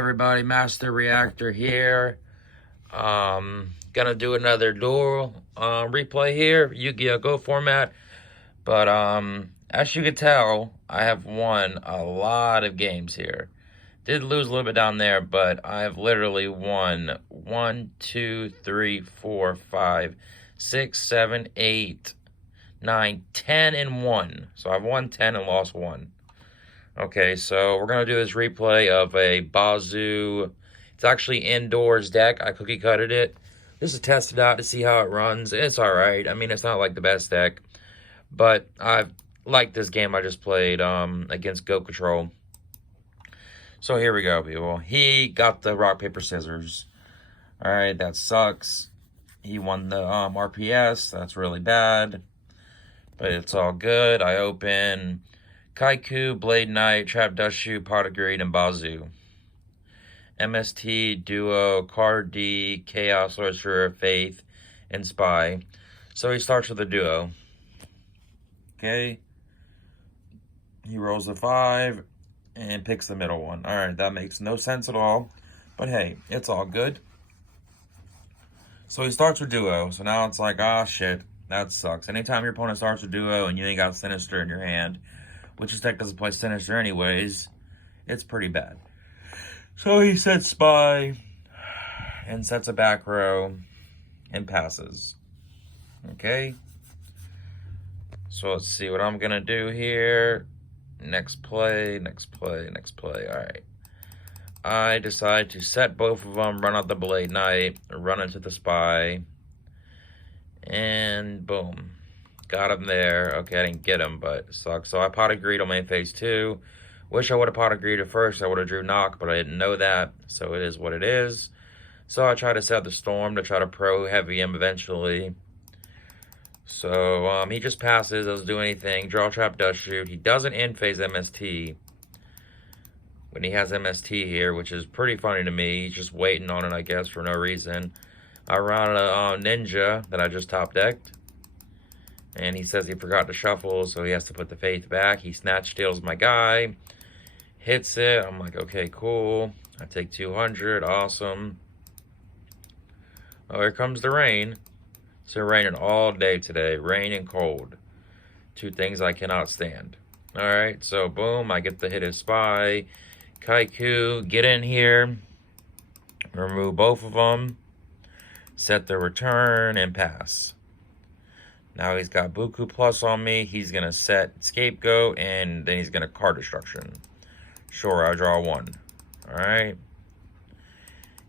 Everybody, Master Reactor here. Gonna do another duel replay here, Yugioh Go format. But as you can tell, I have won a lot of games here. Did lose a little bit down there, but I've literally won 1, 2, 3, 4, 5, 6, 7, 8, 9, 10, and 1. So I've won 10 and lost 1. Okay, so we're going to do this replay of a Bazoo. It's actually indoors deck. I cookie cutted it. This is tested out to see how it runs. It's alright. I mean, it's not like the best deck. But I've liked this game I just played against Go Control. So here we go, people. He got the rock, paper, scissors. Alright, that sucks. He won the RPS. That's really bad. But it's all good. I open Kaiku, Blade Knight, Trap Dust Shoe, Pot of Greed, and Bazoo. MST, Duo, Card D, Chaos, Sorcerer, Faith, and Spy. So he starts with a Duo. Okay. He rolls a 5 and picks the middle one. Alright, that makes no sense at all. But hey, it's all good. So he starts with Duo. So now it's like, ah, shit. That sucks. Anytime your opponent starts with Duo and you ain't got Sinister in your hand, which his deck doesn't play Sinister anyways, it's pretty bad. So he sets Spy and sets a back row and passes. Okay. So let's see what I'm going to do here. Next play, next play, next play. All right. I decide to set both of them, run out the Blade Knight, run into the Spy, and boom. Got him there. Okay, I didn't get him, but it sucks. So I pot of greed on main phase 2. Wish I would have pot of greed at first. I would have drew knock, but I didn't know that. So it is what it is. So I try to set the storm to try to pro heavy him eventually. So he just passes, doesn't do anything. Draw, trap, dust shoot. He doesn't end phase MST when he has MST here, which is pretty funny to me. He's just waiting on it, I guess, for no reason. I run a ninja that I just top decked. And he says he forgot to shuffle, so he has to put the faith back. He snatch steals my guy. Hits it. I'm like, okay, cool. I take 200. Awesome. Oh, here comes the rain. It's been raining all day today. Rain and cold. Two things I cannot stand. Alright, so boom. I get to hit his Spy. Kaiku, get in here. Remove both of them. Set the return and pass. Now he's got Buku Plus on me. He's going to set Scapegoat, and then he's going to card destruction. Sure, I draw 1. Alright.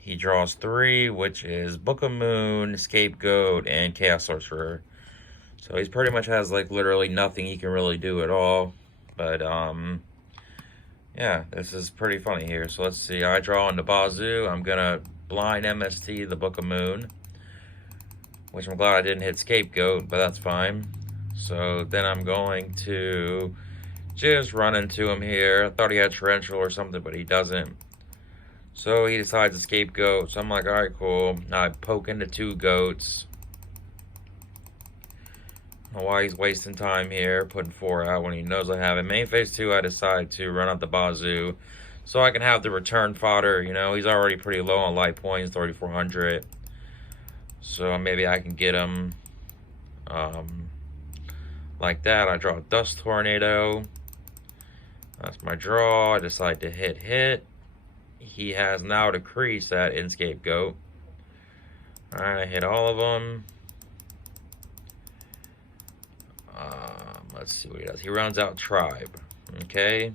He draws 3, which is Book of Moon, Scapegoat, and Chaos Sorcerer. So he's pretty much has, like, literally nothing he can really do at all. But, yeah, this is pretty funny here. So let's see. I draw on the Bazoo. I'm going to blind MST, the Book of Moon, which I'm glad I didn't hit Scapegoat, but that's fine. So then I'm going to just run into him here. I thought he had Torrential or something, but he doesn't. So he decides to Scapegoat. So I'm like, all right, cool. Now I poke into 2 goats. I don't know why he's wasting time here, putting 4 out when he knows I have it. Main phase 2, I decide to run out the Bazoo so I can have the return fodder. You know, he's already pretty low on life points, 3,400. So maybe I can get him like that. I draw a Dust Tornado. That's my draw. I decide to hit. He has now decreased that in Scapegoat. Alright, I hit all of them. Let's see what he does. He runs out Tribe. Okay.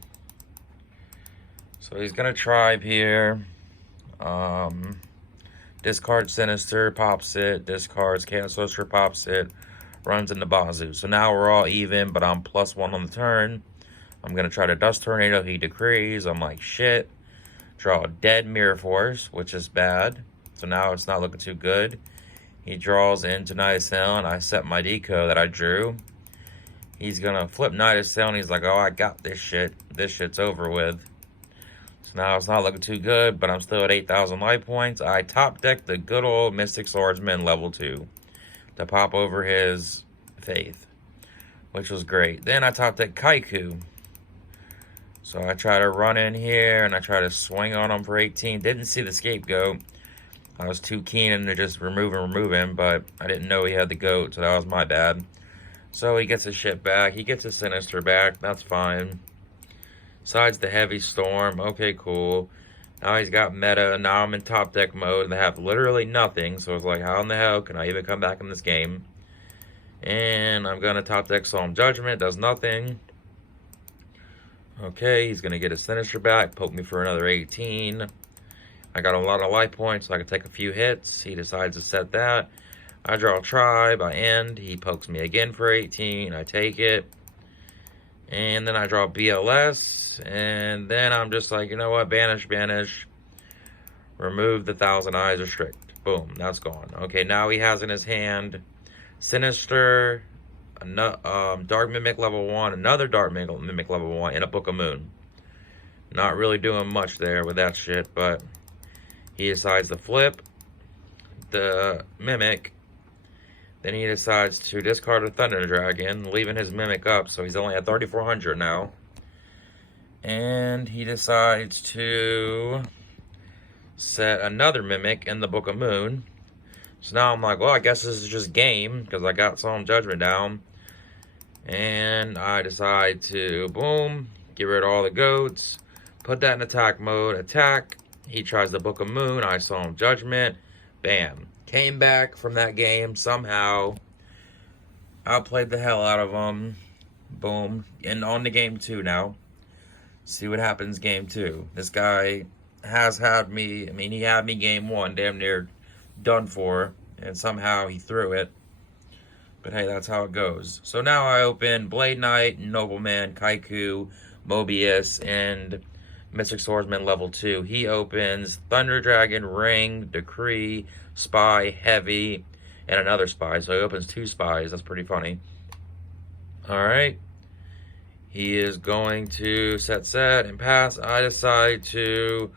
So he's going to Tribe here. Discard Sinister, pops it. Discards Chaos Sorcerer, pops it. Runs into Bazoo. So now we're all even, but I'm +1 on the turn. I'm going to try to Dust Tornado. He decrees. I'm like, shit. Draw a dead Mirror Force, which is bad. So now it's not looking too good. He draws into Night of Sail, and I set my deco that I drew. He's going to flip Night of Sail, and he's like, oh, I got this shit. This shit's over with. So now it's not looking too good, but I'm still at 8,000 life points. I top decked the good old Mystic Swordsman level 2 to pop over his Faith, which was great. Then I top decked Kaiku. So I try to run in here and I try to swing on him for 18. Didn't see the scapegoat. I was too keen to just remove him, but I didn't know he had the goat, so that was my bad. So he gets his shit back. He gets his Sinister back. That's fine. Besides the Heavy Storm. Okay, cool. Now he's got meta. Now I'm in top deck mode and they have literally nothing. So it's like, how in the hell can I even come back in this game? And I'm going to top deck Solemn Judgment. Does nothing. Okay, he's going to get his Sinister back. Poke me for another 18. I got a lot of life points, so I can take a few hits. He decides to set that. I draw a Tribe. I end. He pokes me again for 18. I take it. And then I draw BLS. And then I'm just like, you know what? Banish, banish. Remove the Thousand Eyes Restrict. Boom. That's gone. Okay, now he has in his hand Sinister, Dark Mimic level 1, another Dark Mimic level 1, and a Book of Moon. Not really doing much there with that shit, but he decides to flip the Mimic. Then he decides to discard a Thunder Dragon, leaving his Mimic up, so he's only at 3,400 now. And he decides to set another Mimic in the Book of Moon. So now I'm like, well, I guess this is just game, because I got Solemn Judgment down. And I decide to, boom, get rid of all the goats, put that in attack mode, attack. He tries the Book of Moon, I Solemn Judgment, bam. Came back from that game somehow, outplayed the hell out of him, boom. And on to game 2 now. See what happens game 2. This guy has had me, he had me game 1, damn near done for, and somehow he threw it. But hey, that's how it goes. So now I open Blade Knight, Nobleman, Kaiku, Mobius, and Mystic Swordsman level 2. He opens Thunder Dragon, Ring, Decree, Spy, Heavy, and another Spy. So he opens 2 Spies. That's pretty funny. Alright. He is going to set and pass. I decide to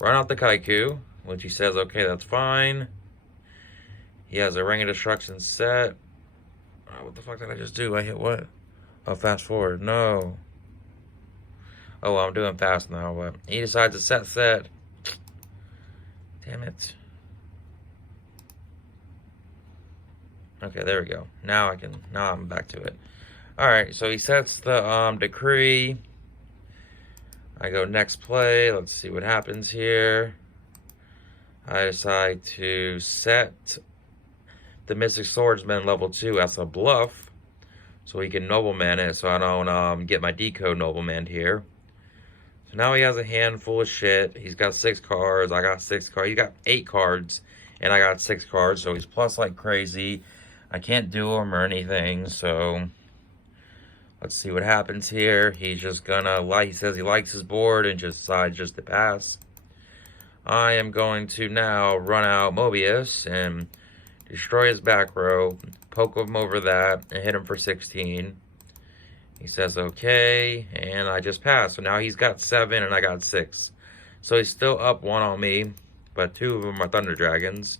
run out the Kaiku, which he says, okay, that's fine. He has a Ring of Destruction set. Oh, what the fuck did I just do? I hit what? Oh, fast forward. No. Oh, well, I'm doing fast now, but he decides to set. Damn it. Okay, there we go. Now I'm back to it. Alright, so he sets the Decree. I go next play. Let's see what happens here. I decide to set the Mystic Swordsman level 2 as a bluff, so he can Nobleman it, so I don't get my Decode Nobleman here. So now he has a handful of shit. He's got 6 cards. I got 6 cards. He got 8 cards, and I got 6 cards, so he's plus like crazy. I can't do him or anything, so let's see what happens here. He's just gonna, he says he likes his board and just decides just to pass. I am going to now run out Mobius and destroy his back row, poke him over that, and hit him for 16. He says okay, and I just pass. So now he's got 7 and I got 6. So he's still up 1 on me, but 2 of them are Thunder Dragons.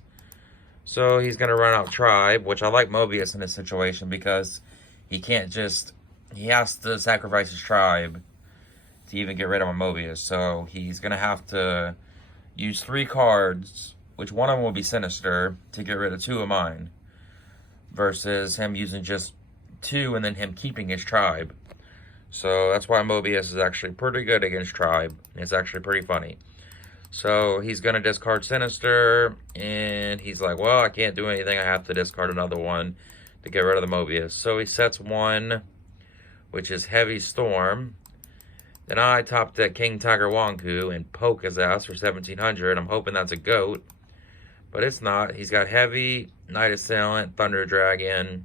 So he's going to run out Tribe, which I like Mobius in this situation because he can't just, he has to sacrifice his Tribe to even get rid of my Mobius. So he's going to have to use 3 cards, which one of them will be Sinister, to get rid of 2 of mine. Versus him using just 2 and then him keeping his Tribe. So that's why Mobius is actually pretty good against Tribe. It's actually pretty funny. So he's going to discard Sinister, and he's like, well, I can't do anything. I have to discard another one to get rid of the Mobius. So he sets 1, which is Heavy Storm. Then I top deck King Tiger Wanku and poke his ass for 1,700. I'm hoping that's a goat, but it's not. He's got Heavy, Night Assailant, Thunder Dragon.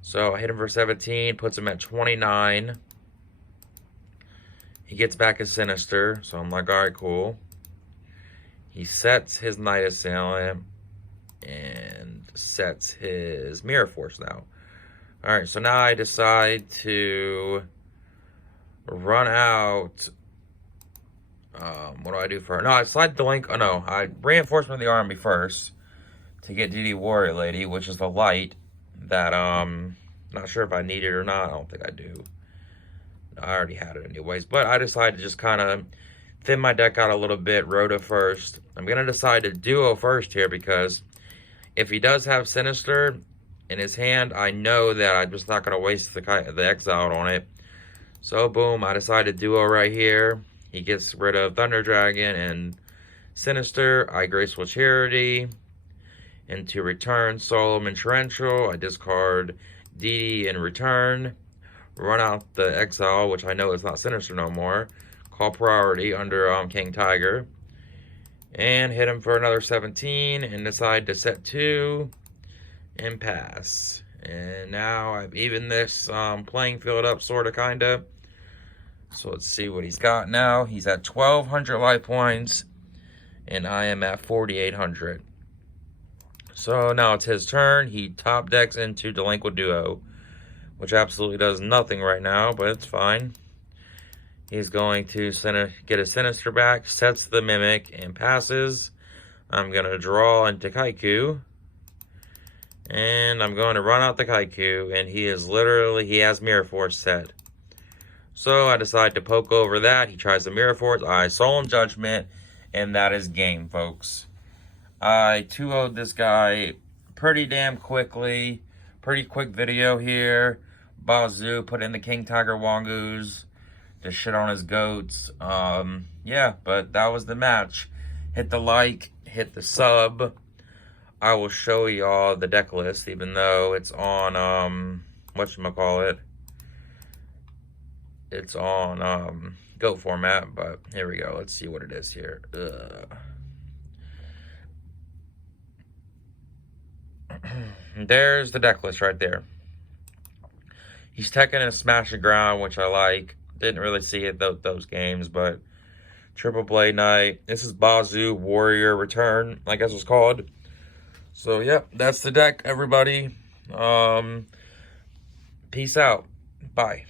So I hit him for 17, puts him at 29. He gets back his Sinister, so I'm like, alright, cool. He sets his Night Assailant and sets his Mirror Force now. Alright, so now I decide to run out. What do I do for her? No, I slide the link. Oh, no. I reinforcement the army first to get DD Warrior Lady, which is the light that, not sure if I need it or not. I don't think I do. I already had it anyways, but I decided to just kind of thin my deck out a little bit. Rhoda first. I'm going to decide to duo first here because if he does have Sinister in his hand, I know that I'm just not going to waste the exile on it. So boom, I decided duo right here. He gets rid of Thunder Dragon and Sinister. I Graceful Charity. Into return, Solomon Torrential. I discard Dee in return. Run out the exile, which I know is not Sinister no more. Call priority under King Tiger. And hit him for another 17 and decide to set 2 and pass. And now I've evened this playing field up, sort of, kind of. So let's see what he's got now. He's at 1,200 life points, and I am at 4,800. So now it's his turn. He top decks into Delinquent Duo, which absolutely does nothing right now, but it's fine. He's going to get his Sinister back, sets the Mimic, and passes. I'm going to draw into Kaiku. And I'm going to run out the Kaiku, and he has Mirror Force set. So I decide to poke over that. He tries the Mirror Force. I Solemn Judgment, and that is game, folks. I 2-0'd this guy pretty damn quickly. Pretty quick video here. Bazoo put in the King Tiger Wangoos to shit on his goats. Yeah, but that was the match. Hit the like, hit the sub. I will show y'all the deck list, even though it's on, whatchamacallit. It's on, GOAT format, but here we go. Let's see what it is here. There's the deck list right there. He's taking a Smash the Ground, which I like. Didn't really see it those games, but Triple Blade Knight. This is Bazoo Warrior Return, I guess it's called. So, yeah, that's the deck, everybody. Peace out. Bye.